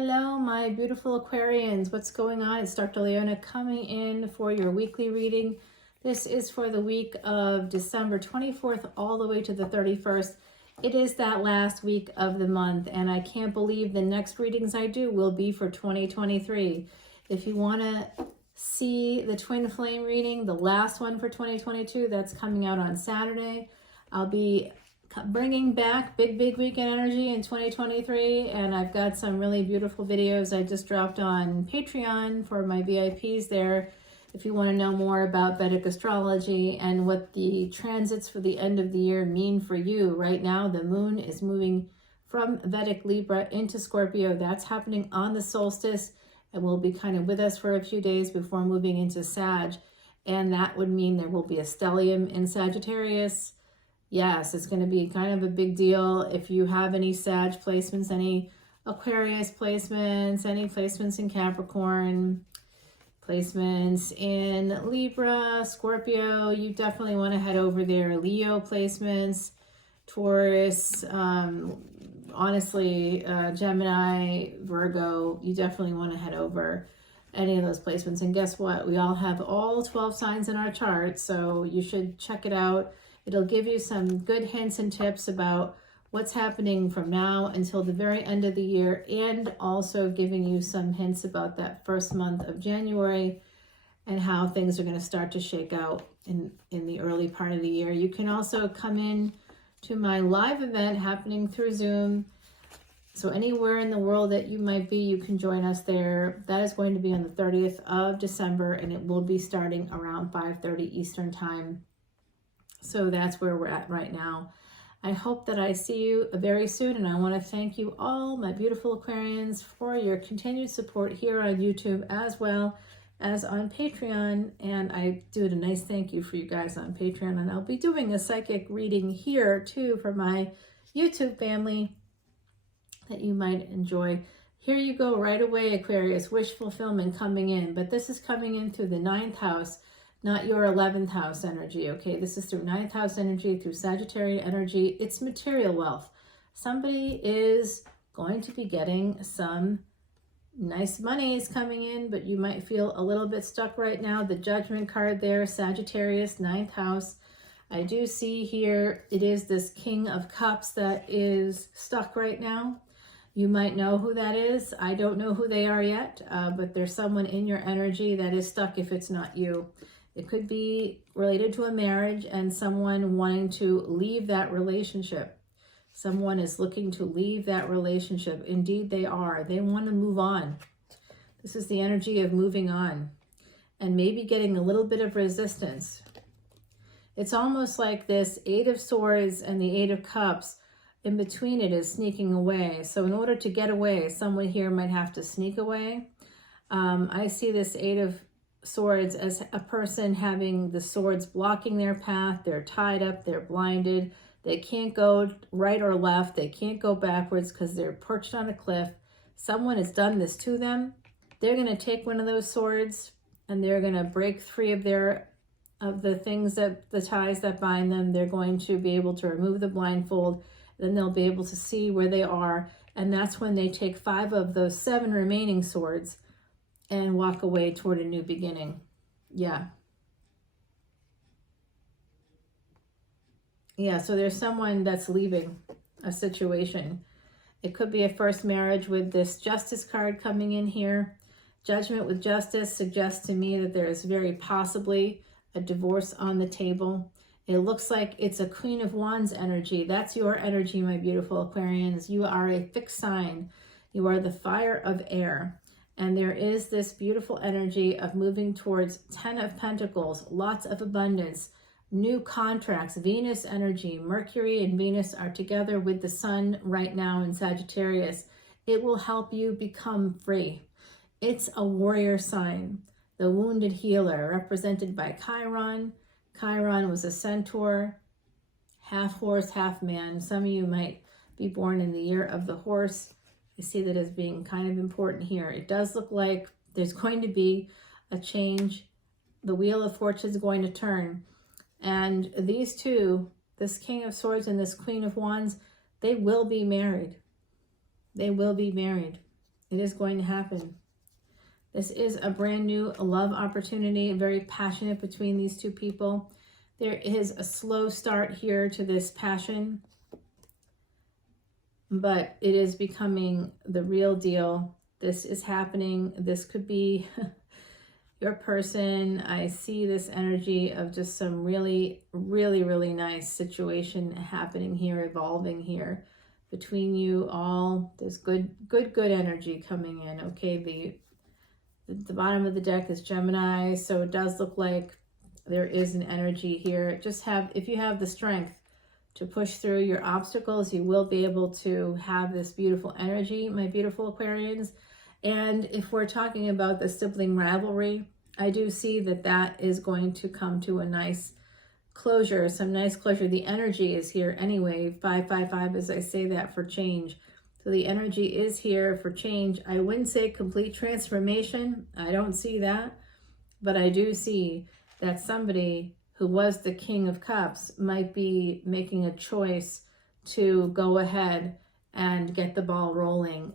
Hello, my beautiful Aquarians. What's going on? It's Dr. Leona coming in for your weekly reading. This is for the week of December 24th all the way to the 31st. It is that last week of the month, and I can't believe the next readings I do will be for 2023. If you want to see the Twin Flame reading, the last one for 2022, that's coming out on Saturday. I'll be bringing back big weekend energy in 2023, and I've got some really beautiful videos I just dropped on Patreon for my VIPs there. If you want to know more about Vedic Astrology and what the transits for the end of the year mean for you. Right now, the moon is moving from Vedic Libra into Scorpio. That's happening on the solstice and will be kind of with us for a few days before moving into Sag. And that would mean there will be a stellium in Sagittarius. Yes, it's going to be kind of a big deal. If you have any Sag placements, any Aquarius placements, any placements in Capricorn, placements in Libra, Scorpio, you definitely want to head over there. Leo placements, Taurus, honestly, Gemini, Virgo, you definitely want to head over any of those placements. And guess what? We all have all 12 signs in our chart, so you should check it out. It'll give you some good hints and tips about what's happening from now until the very end of the year, and also giving you some hints about that first month of January and how things are going to start to shake out in the early part of the year. You can also come in to my live event happening through Zoom. So anywhere in the world that you might be, you can join us there. That is going to be on the 30th of December, and it will be starting around 5:30 Eastern Time. So that's where we're at right now. I hope that I see you very soon, and I want to thank you all, my beautiful Aquarians, for your continued support here on YouTube as well as on Patreon. And I do a nice thank you for you guys on Patreon, and I'll be doing a psychic reading here too for my YouTube family that you might enjoy. Here you go right away, Aquarius, wish fulfillment coming in, but this is coming in through the 9th house, not your 11th house energy, okay? This is through 9th house energy, through Sagittarian energy. It's material wealth. Somebody is going to be getting some nice monies coming in, but you might feel a little bit stuck right now. The Judgment card there, Sagittarius, 9th house. I do see here, it is this King of Cups that is stuck right now. You might know who that is. I don't know who they are yet, but there's someone in your energy that is stuck if it's not you. It could be related to a marriage and someone wanting to leave that relationship. Someone is looking to leave that relationship. Indeed, they are. They want to move on. This is the energy of moving on and maybe getting a little bit of resistance. It's almost like this 8 of Swords and the 8 of Cups. In between it is sneaking away. So in order to get away, someone here might have to sneak away. I see this 8 of Swords as a person having the swords blocking their path. They're tied up, they're blinded, they can't go right or left, they can't go backwards because they're perched on a cliff. Someone has done this to them. They're going to take one of those swords and they're going to break free of the things, that the ties that bind them. They're going to be able to remove the blindfold, then they'll be able to see where they are, and that's when they take 5 of those 7 remaining swords and walk away toward a new beginning. Yeah, so there's someone that's leaving a situation. It could be a first marriage with this Justice card coming in here. Judgment with Justice suggests to me that there is very possibly a divorce on the table. It looks like it's a Queen of Wands energy. That's your energy, my beautiful Aquarians. You are a fixed sign. You are the fire of air. And there is this beautiful energy of moving towards 10 of Pentacles, lots of abundance, new contracts, Venus energy. Mercury and Venus are together with the Sun right now in Sagittarius. It will help you become free. It's a warrior sign, the wounded healer, represented by Chiron. Chiron was a centaur, half horse, half man. Some of you might be born in the year of the horse. I see that as being kind of important here. It does look like there's going to be a change. The wheel of fortune is going to turn. And these two, this King of Swords and this Queen of Wands, they will be married. They will be married. It is going to happen. This is a brand new love opportunity, very passionate between these two people. There is a slow start here to this passion, but it is becoming the real deal. This is happening. This could be your person. I see this energy of just some really, really, really nice situation happening here, evolving here between you all. There's good energy coming in. Okay, the bottom of the deck is Gemini, so it does look like there is an energy here. If you have the strength to push through your obstacles, you will be able to have this beautiful energy, my beautiful Aquarians. And if we're talking about the sibling rivalry, I do see that is going to come to a nice closure, some nice closure. The energy is here anyway. 555, as I say that, for change. So the energy is here for change. I wouldn't say complete transformation. I don't see that. But I do see that somebody who was the King of Cups might be making a choice to go ahead and get the ball rolling,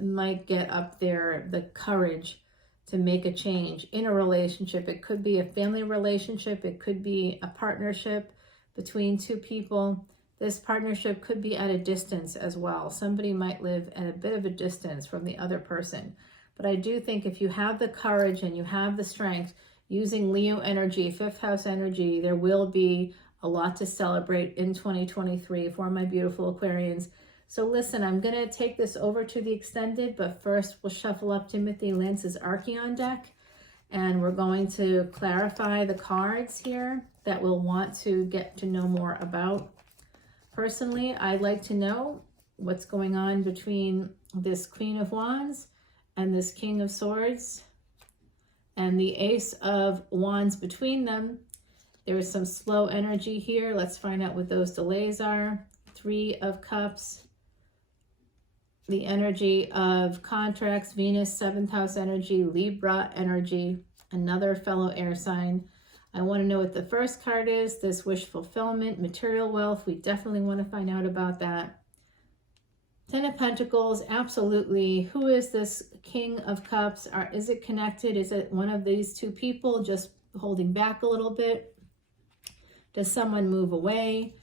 might get up there the courage to make a change in a relationship. It could be a family relationship. It could be a partnership between two people. This partnership could be at a distance as well. Somebody might live at a bit of a distance from the other person. But I do think if you have the courage and you have the strength, using Leo energy, fifth house energy, there will be a lot to celebrate in 2023 for my beautiful Aquarians. So listen, I'm going to take this over to the extended, but first we'll shuffle up Timothy Lance's Archeon deck, and we're going to clarify the cards here that we'll want to get to know more about. Personally, I'd like to know what's going on between this Queen of Wands and this King of Swords and the Ace of Wands between them. There is some slow energy here. Let's find out what those delays are. Three of Cups. The energy of contracts, Venus, 7th house energy, Libra energy, another fellow air sign. I want to know what the first card is, this wish fulfillment, material wealth. We definitely want to find out about that. 10 of Pentacles, absolutely. Who is this King of Cups? Is it connected? Is it one of these two people just holding back a little bit? Does someone move away?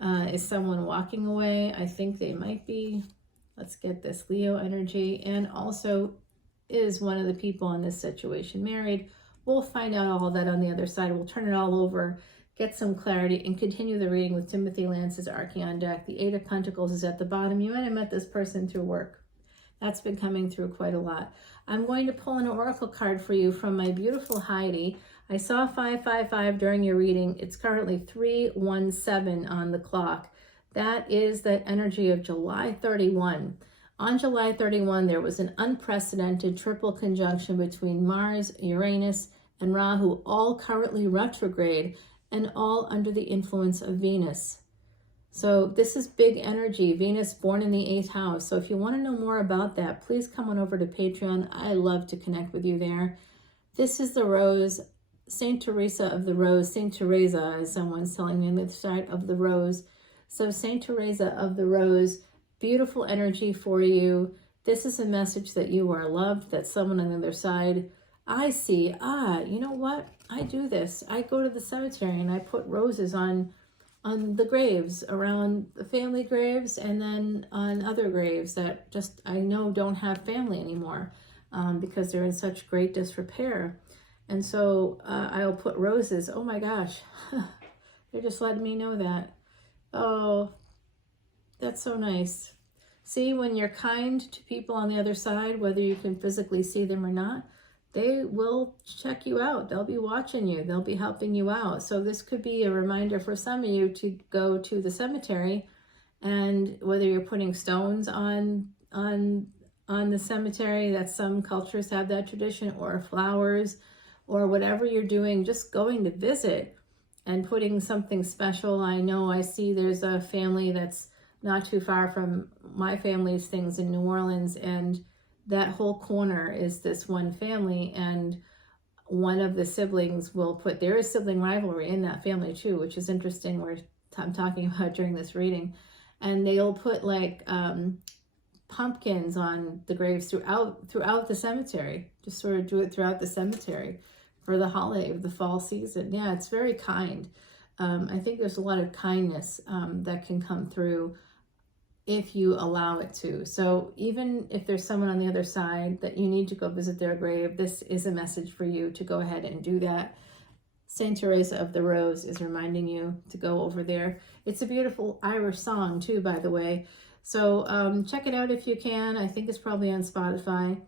Is someone walking away? I think they might be. Let's get this Leo energy. And also, is one of the people in this situation married? We'll find out all of that on the other side. We'll turn it all over, get some clarity, and continue the reading with Timothy Lance's Archeon deck. The Eight of Pentacles is at the bottom. You might have met this person through work. That's been coming through quite a lot. I'm going to pull an oracle card for you from my beautiful Heidi. I saw 555 during your reading. It's currently 3:17 on the clock. That is that energy of July 31. On July 31, there was an unprecedented triple conjunction between Mars, Uranus, and Rahu, all currently retrograde and all under the influence of Venus. So this is big energy. Venus born in the 8th house. So if you want to know more about that, please come on over to Patreon. I love to connect with you there. This is the rose, Saint Teresa of the Rose. Saint Teresa, as someone's telling me on the other side of the rose. So Saint Teresa of the Rose, beautiful energy for you. This is a message that you are loved, that someone on the other side, I see, you know what? I do this. I go to the cemetery and I put roses on the graves, around the family graves, and then on other graves that just I know don't have family anymore because they're in such great disrepair. And so I'll put roses. Oh my gosh, they're just letting me know that. Oh, that's so nice. See, when you're kind to people on the other side, whether you can physically see them or not, they will check you out. They'll be watching you. They'll be helping you out. So this could be a reminder for some of you to go to the cemetery, and whether you're putting stones on the cemetery, that some cultures have that tradition, or flowers, or whatever you're doing, just going to visit and putting something special. I know I see there's a family that's not too far from my family's things in New Orleans, and that whole corner is this one family, and one of the siblings will put, there is sibling rivalry in that family too, which is interesting, I'm talking about during this reading, and they'll put like pumpkins on the graves throughout the cemetery. Just sort of do it throughout the cemetery for the holiday of the fall season. Yeah, it's very kind. I think there's a lot of kindness that can come through if you allow it to. So even if there's someone on the other side that you need to go visit their grave, this is a message for you to go ahead and do that. Saint Teresa of the Rose is reminding you to go over there. It's a beautiful Irish song too, by the way. So check it out if you can. I think it's probably on Spotify.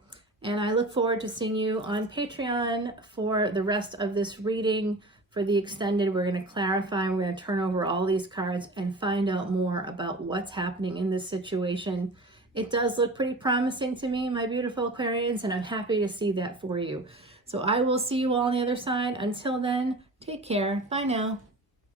And I look forward to seeing you on Patreon for the rest of this reading. For the extended, we're going to clarify, we're going to turn over all these cards and find out more about what's happening in this situation. It does look pretty promising to me, my beautiful Aquarians, and I'm happy to see that for you. So I will see you all on the other side. Until then, take care. Bye now.